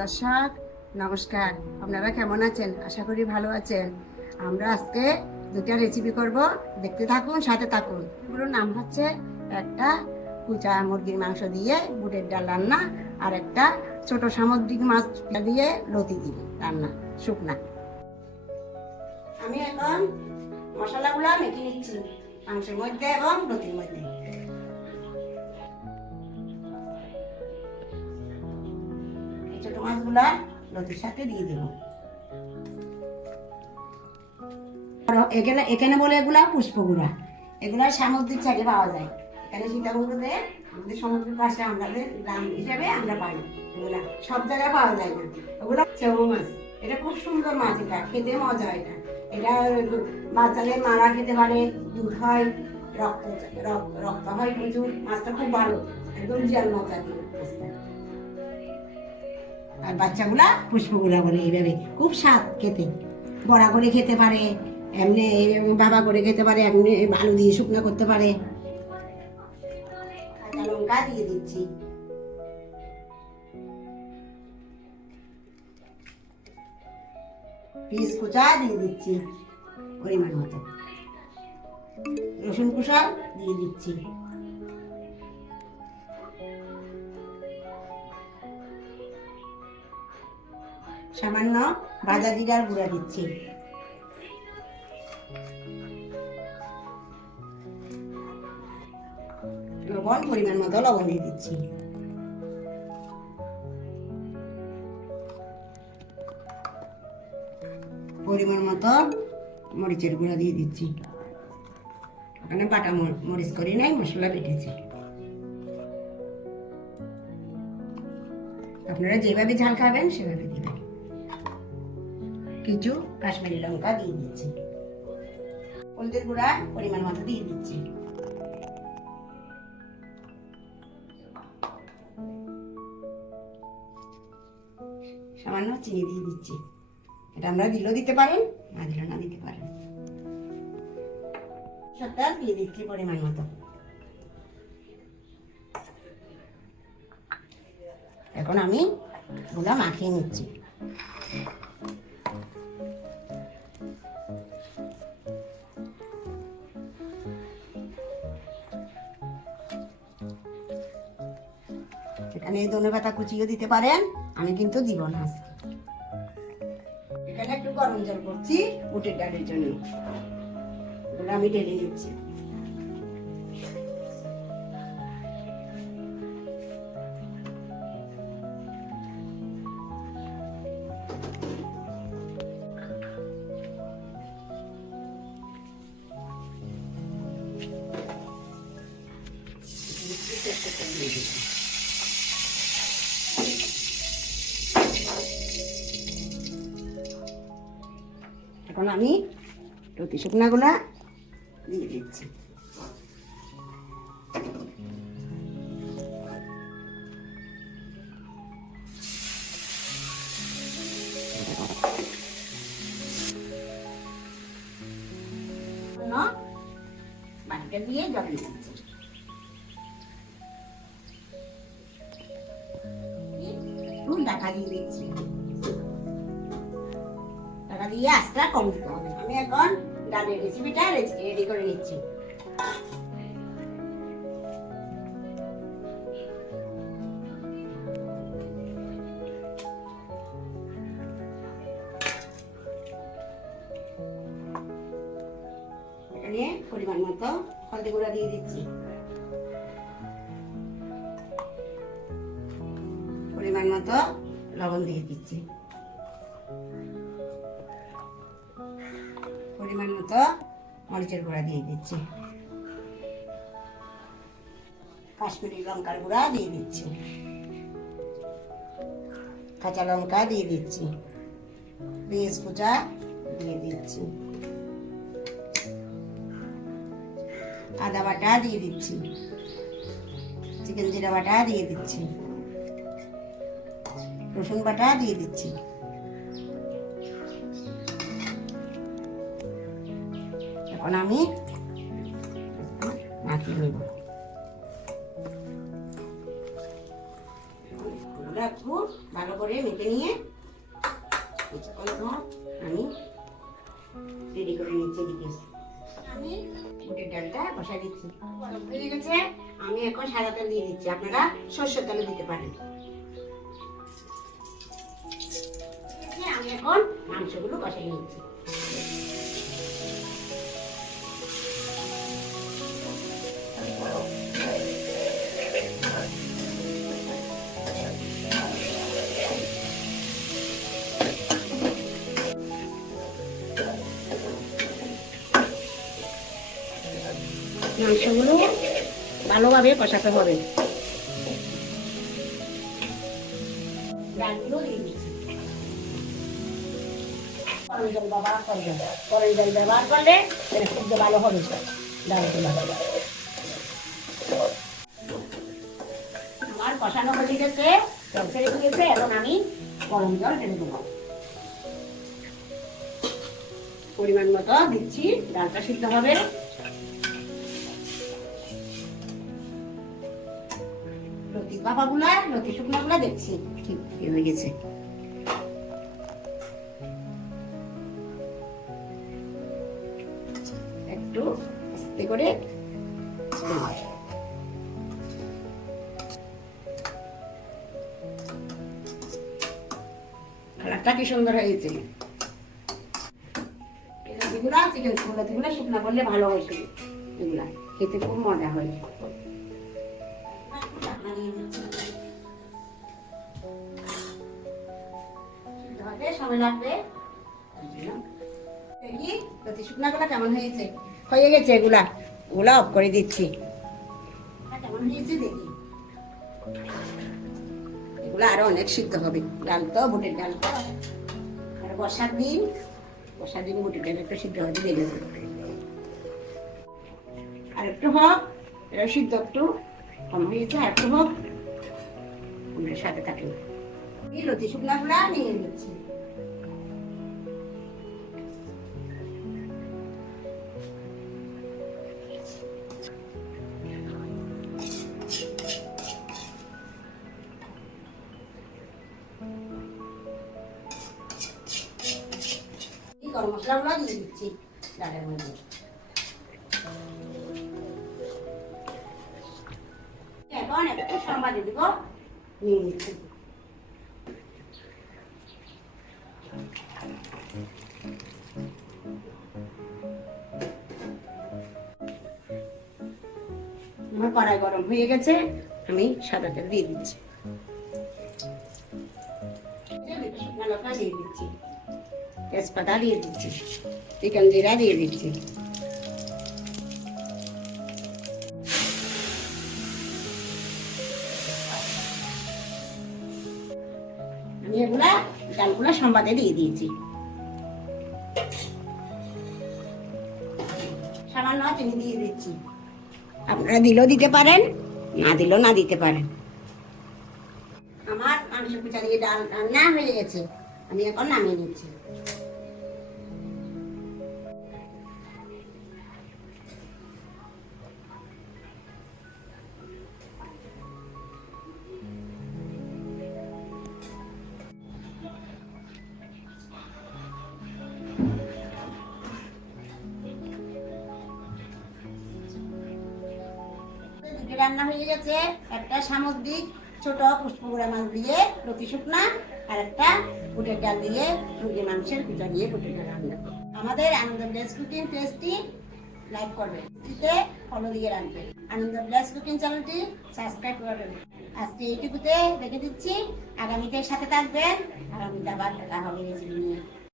দর্শক নমস্কার, আপনারা কেমন আছেন? আশা করি ভালো আছেন। আমরা আজকে দুটা রেসিপি করব, দেখতে থাকুন, সাথে থাকুন। এগুলোর নাম হচ্ছে একটা কুচা মুরগির মাংস দিয়ে বুটের ডাল রান্না, আর একটা ছোট সামুদ্রিক মাছ দিয়ে লতি দিয়ে রান্না শুকনা। আমি এখন মশলাগুলো মেখে নিচ্ছি মাংসের মধ্যে এবং লতির মধ্যে। ছোট মাছগুলা লতির সাথে দিয়ে দেব। এখানে এখানে বলে এগুলা পুষ্পগুড়া, এগুলা সামুদ্রিক সাইডে পাওয়া যায়। এখানে সীতাকুণ্ডতে আমাদের সমুদ্রের পাশে আমাদের গ্রাম হিসাবে আমরা পাই। এগুলা সব জায়গায় পাওয়া যায় না। ওগুলা চেউ মাছ, এটা খুব সুন্দর মাছ, এটা খেতে মজা। এটা এটা বাচ্চাদের মারা খেতে পারে, দুধ হয়, রক্ত রক্ত হয় প্রচুর। মাছটা খুব ভালো, একদম জিয়াল মজা দিয়ে মাছটা। আর বাচ্চাগুলা পুষ্পগুলা বলে। এইভাবে খুব স্বাদ খেতে, বড়া করে খেতে পারে, এমনি বাবা করে খেতে পারে, এমনি আলু দিয়ে শুকনো করতে পারে। কাঁচা লঙ্কা দিয়ে দিচ্ছি, পিস কুচা দিয়ে দিচ্ছি পরিমাণ মতো, রসুন কুচা দিয়ে দিচ্ছি, সামান্য ভাজা জিরার গুঁড়া দিচ্ছি, লবণ পরিমাণ মতো লবণ দিয়ে দিচ্ছি, পরিমাণ মতো মরিচের গুঁড়া দিয়ে দিচ্ছি। ওখানে বাটা মরিচ করি নাই, মশলা বেটেছি। আপনারা যেভাবে ঝাল খাবেন সেভাবে দিবেন। কিছু কাশ্মীরি লঙ্কা দিয়ে দিচ্ছি, হলদের গুঁড়া পরিমাণ মতো দিয়ে দিচ্ছি, সামান্য চিনি দিয়ে দিচ্ছি। এটা আমরা দিলেও দিতে পারেন, না দিলেও না দিতে পারেন। সবটা দিয়ে দিচ্ছি পরিমাণ মতো। এখন আমি গুলা মাখিয়ে নিচ্ছি। এখানে ধনেপাতা কুচিও দিতে পারেন, আমি কিন্তু দিব না। এখানে একটু গরম জল করছি বুটের ডালের জন্য, ওগুলো আমি ঢেলে নিচ্ছি। এখন আমি লতি শুকনাগুলা দিয়ে দিচ্ছি। বাটিটা দিয়ে জল দিয়ে দিচ্ছি। ঢাকা দিয়ে দিচ্ছি, ঢাকা দিয়ে আস্তে কম দিতে হবে। আমি এখন ডালের রেসিপিটা রেডি করে নিচ্ছি। এখানে পরিমাণ মতো হলদি গুঁড়া দিয়ে দিচ্ছি, পরিমাণ মতো লবণ দিয়ে দিচ্ছি, পরিমাণ মতো মরিচের গুঁড়া দিয়ে দিচ্ছি, কাশ্মীরি লঙ্কার গুঁড়া দিয়ে দিচ্ছি, কাঁচা লঙ্কা দিয়ে দিচ্ছি, পেঁয়াজ কুচা দিয়ে দিচ্ছি, আদা বাটা দিয়ে দিচ্ছি, চিকেন জিরা বাটা দিয়ে দিচ্ছি, রসুন বাটা দিয়ে দিচ্ছি। এখন আমি মাখিয়ে নেব। একটু ভালো করে মেখে নিয়ে আমি রেডি করে নিচ্ছি। এদিকে আমি বুটের ডালটা বসাই দিচ্ছি, গরম হয়ে গেছে। আমি এখন সাদা তেল দিয়ে দিচ্ছি, আপনারা সরষের তেলও দিতে পারেন। আমি এখন মাংসগুলো কষাই নিচ্ছি। মাংসগুলো ভালোভাবে কষাতে হবে। ডালগুলো দিয়ে দিচ্ছি। গরম জল ব্যবহার করবেন, গরম জল ব্যবহার করলে খুব ভালো হবে ডালগুলো। আমার কষানো হয়ে গেছে, জল ছেড়ে দিয়েছে, এখন আমি গরম জল ঢেলে দেবো। পরিমাণ মতো দিচ্ছি, ডালটা সিদ্ধ হবে। লতি বাবাগুলা, লতি শুকনাগুলা দেখছি ঠিক হয়ে গেছে। একটু আস্তে করে কালারটা কি সুন্দর হয়েছে। লতিগুলা লতিগুলা শুকনা করলে ভালো হয়েছে, এগুলা খেতে খুব মজা হয়। সময় লাগবে। দেখি লতি শুকনাগুলা কেমন হয়েছে। হয়ে গেছে, এগুলা অফ করে দিচ্ছি। কেমন হয়েছে দেখি। এগুলা আরো অনেক সিদ্ধ হবে, ডাল তো বুটের ডাল তো। আর বর্ষার দিন বুটের ডাল একটু সিদ্ধ হতে দেবে। আর একটু হোক, এটা সিদ্ধ একটু কম হয়েছে, আর একটু হোক, আমাদের সাথে থাকবে। এই লতি শুকনাগুলা নিয়ে নিচ্ছি। গরম মশলাগুলো দিয়ে দিচ্ছি ডালের মধ্যে। এখন একটু সম্বাদ দিয়ে দিব, নিয়ে নিচ্ছি। আমার কড়াই গরম হয়ে গেছে, আমি সাদা তেল দিয়ে দিচ্ছি। শুকনো লঙ্কা দিয়ে দিচ্ছি, তেজপাতা দিয়ে দিচ্ছি, চিকেন জিরা দিয়ে দিচ্ছি। আমি এগুলা ডালগুলা সম্বাদে দিয়ে দিয়েছি। সামান্য চিনি দিয়ে দিচ্ছি, আপনারা দিলেও দিতে পারেন, না দিলেও না দিতে পারেন। আমার মাংস কুচা দিয়ে ডাল রান্না হয়ে গেছে, আমি এখন নামিয়ে নিচ্ছি। রান্না হয়ে গেছে, একটা সামুদ্রিক ছোট পুষ্পগুড়া মাছ দিয়ে লতি শুকনা, আর একটা বুটের ডাল দিয়ে মুরগির মাংসের কুচা দিয়ে বুটের ডাল রান্না। আমাদের আনন্দ ব্লেস কুকিং টেস্টি লাইক করবেন, ফলো দিয়ে রাখবেন। আনন্দ ব্লেস কুকিং চ্যানেলটি সাবস্ক্রাইব করবেন। আজকে এইটুকুতে রেখে দিচ্ছি, আগামীতে সাথে থাকবেন। আগামীতে আবার দেখা হবে রেসিপি নিয়ে।